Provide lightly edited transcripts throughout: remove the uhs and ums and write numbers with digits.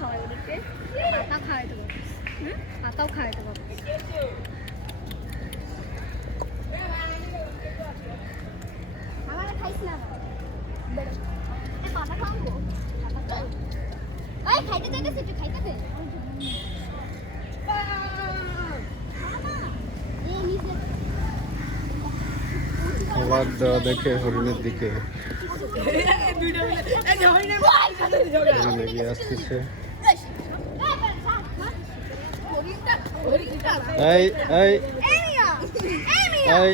খাওয়াই ওদেরকে? পাতা খাওয়াইতে পারবো। পাতাও খাওয়াইতে পারবো। আমার খাইস না পাতা খাওয়াবো। খাইতে চাইতেছে একটু খাইতে দে। খাবার দেওয়া দেখে হরিণের দিকে হরিণ এগিয়ে আসতেছে। এই এই এই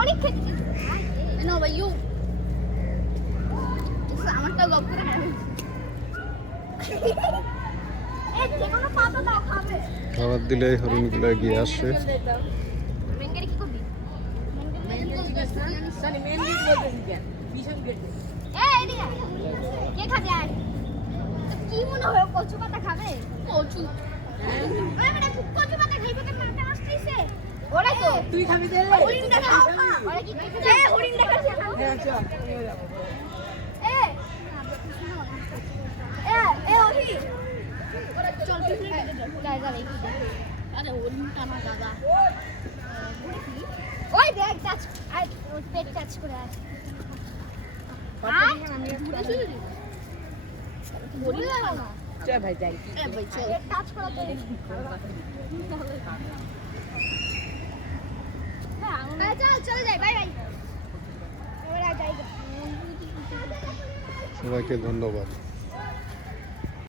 অনেক খেতে নো ভাই ইউ আমারটা গপ করে খাবার দিলে হরিণগুলো এগিয়ে আসে। মেঙ্গেরে কি করবি? কে খাবে আর কি মনে হয় কচু পাতা খাবে? কচু কচু পাতা খাইবে কেন? মাথা আসছে ওরে তো তুই খাবি দে হরিণটা খাও ওরে কি খাবে? হরিণটা খাও হ্যাঁ চল ওহি চল পিছনে জায়গা রেখে দে। আরে হরিণটা না দাদা ওই দেখ টাচ আই পেট টাচ করে আয় আমি বলি না চল ভাই যাই ভাই চল টাচ করা তো হ্যাঁ চল চলে যাই বাই বাই এবারে যাই। সবাইকে ধন্যবাদ।